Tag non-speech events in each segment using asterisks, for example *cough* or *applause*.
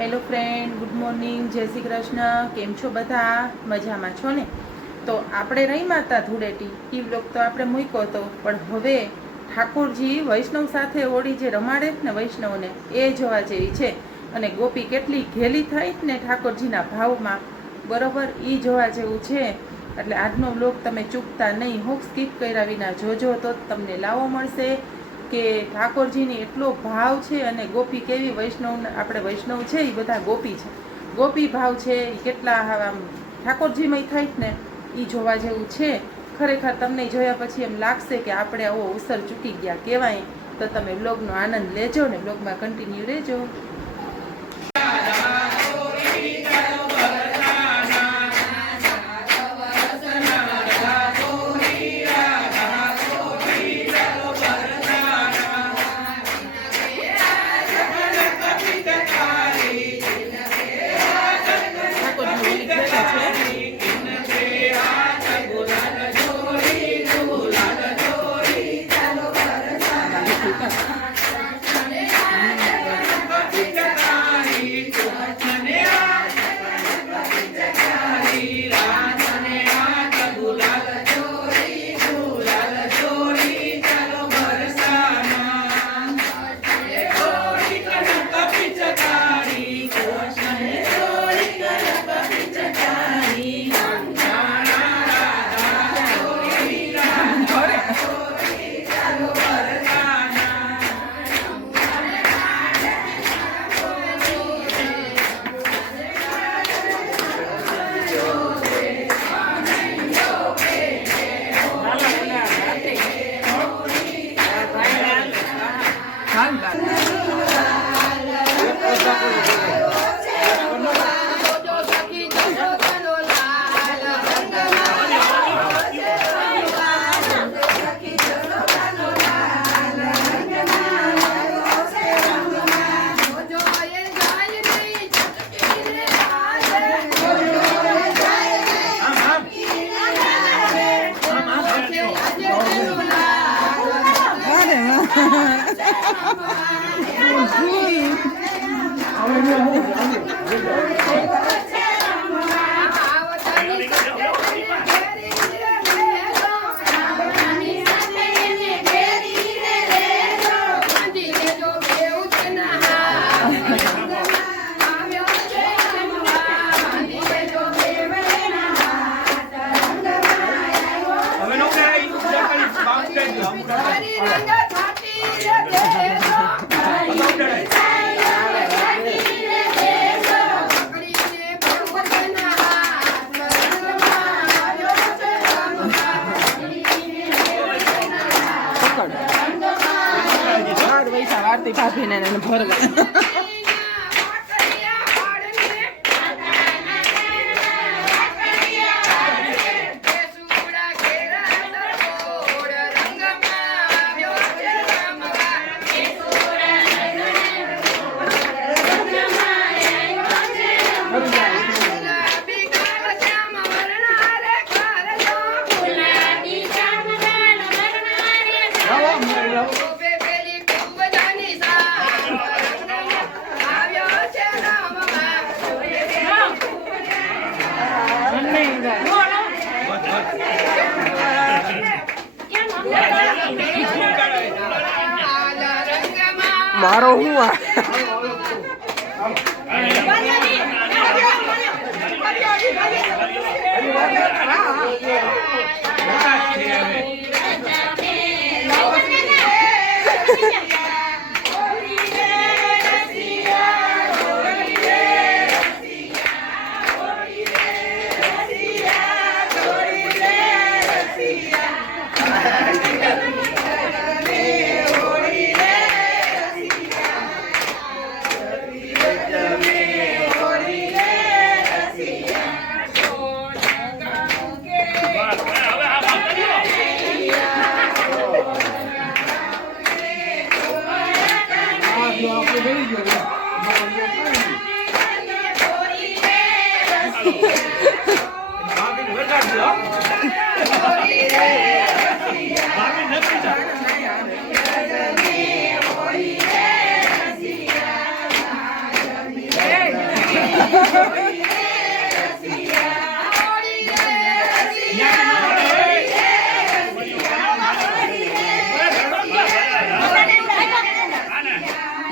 Hello friend good morning જય શ્રી કૃષ્ણ. કેમ છો બધા? મજામાં છો ને? તો આપણે રહી માતા ધૂળેટી. એ બ્લોગ તો આપણે મૂક્યો હતો, પણ હવે ઠાકોરજી વૈષ્ણવ સાથે ઓળી જે રમાડે ને વૈષ્ણવને, એ જોવા જેવી છે. અને ગોપી કેટલી ઘેલી થાય ને ઠાકોરજીના ભાવમાં. બરોબર એ જોવા જેવું છે. એટલે આજનો બ્લોગ તમે ચૂકતા નહીં. હું સ્કીપ કર્યા વિના જોજો તો તમને લાવો મળશે. કે ઠાકોરજીની એટલો ભાવ છે અને ગોપી કેવી વૈષ્ણવ આપણે વૈષ્ણવ છે એ બધા ગોપી છે. ગોપી ભાવ છે એ કેટલા આમ ઠાકોરજીમાં થાય જ ને એ જોવા જેવું છે. ખરેખર તમને જોયા પછી એમ લાગશે કે આપણે આવો અવસર ચૂકી ગયા. કહેવાય તો તમે બ્લોગનો આનંદ લેજો ને બ્લોગમાં કન્ટિન્યુ રહેજો. Hallelujah. વાર્તી ભાભીને એને ભરવા મારો હું *laughs* આ ભાભીને વગાડજો હો. ભાભી નથી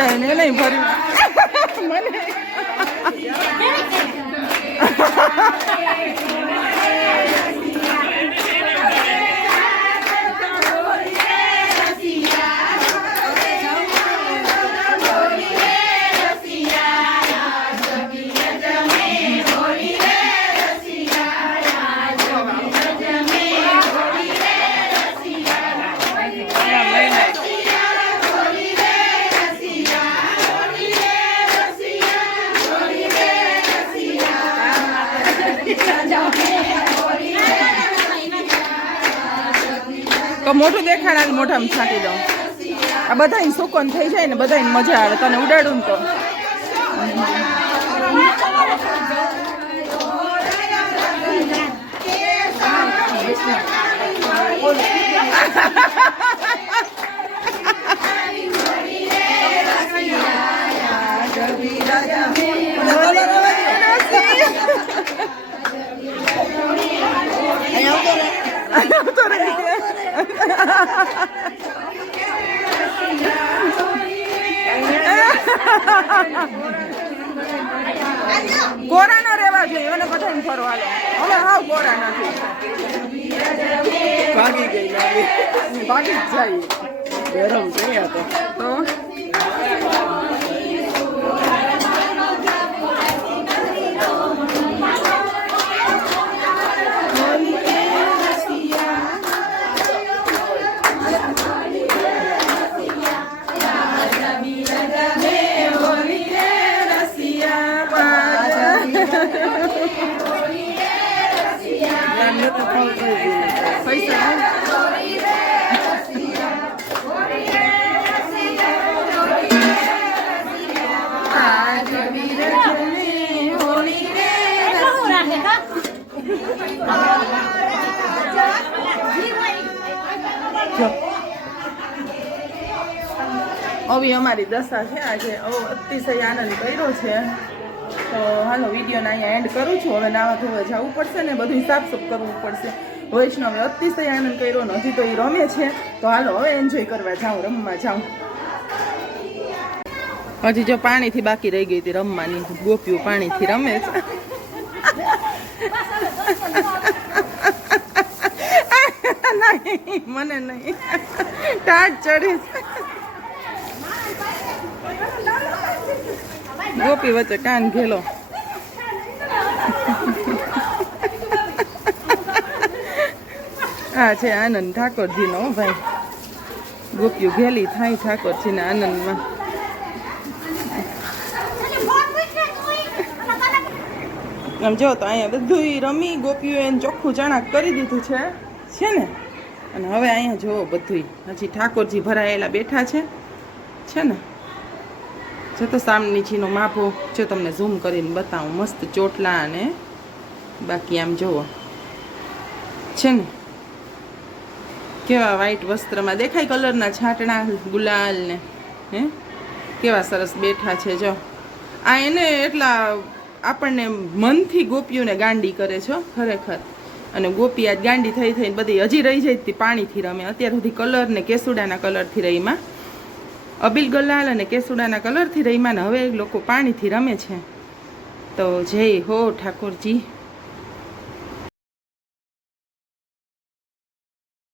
આવ્યું છે વિચારીને નહીં ભર્યું મને મોઢું દેખાડા ને મોઢામાં છાંટી દઉં. આ બધાને સુકન થઈ જાય ને બધાને મજા આવે તને ઉડાડું ને ha તો *laughs* રહી ગયા. કોરા ના રહેવા જોઈએ અને બધાને ફરવા લો હવે હાવ કોરા નથી ભાગી ગઈ ભાગી જ જાય. ગરમ થઈ આ તો? હવે અમારી દશા છે, આજે અતિશય આનંદ કર્યો છે. તો હાલો, વિડીયોને અહીંયા એન્ડ કરું છું. હવે નાવા ધોવા જવું પડશે ને બધું સાફ સુફ કરવું પડશે. વૈષ્ણવે અતિશય આનંદ કર્યો હજી તો એ રમે છે. તો હાલો, હવે એન્જોય કરવા જાઉં, રમવા જાઉં. હજી જો પાણીથી બાકી રહી ગઈ હતી રમવાની, ગોપીઓ પાણીથી રમે છે. નહીં, મને નહીં. ટાટ ચડી ગોપી વચ્ચે કાન ઘેલો. આ છે આનંદ ઠાકોરજીનો ભાઈ. ગોપીઓ ઘેલી થાય ઠાકોરજીના આનંદમાં. આમ જો તો અહીંયા બધું રમી, ગોપીઓ એને ચોખ્ખું ચણાક કરી દીધું છે. છે ને? અને હવે અહીંયા જુઓ બધું હજી ઠાકોરજી ભરાયેલા બેઠા છે. છે ને? જો તો સામનીજીનો માફો જો તમને ઝૂમ કરીને બતાવું, મસ્ત ચોટલા અને બાકી આમ જુઓ. છે ને? કેવા વ્હાઈટ વસ્ત્રમાં દેખાય કલરના છાંટણા, ગુલાલ ને, હે? કેવા સરસ બેઠા છે, જો. આ એને એટલા આપણને મનથી ગોપીઓને ગાંડી કરે છો ખરેખર. અને ગોપી આજ ગાંડી થઈ થઈને બધી હજી રહી જાય તે પાણીથી રમે. અત્યાર સુધી કલર ને કેસુડાના કલરથી રહીમાં અબિલ ગલાલ અને કેસુડાના કલરથી રહીમાં ને હવે લોકો પાણીથી રમે છે. તો જય હો ઠાકોરજી.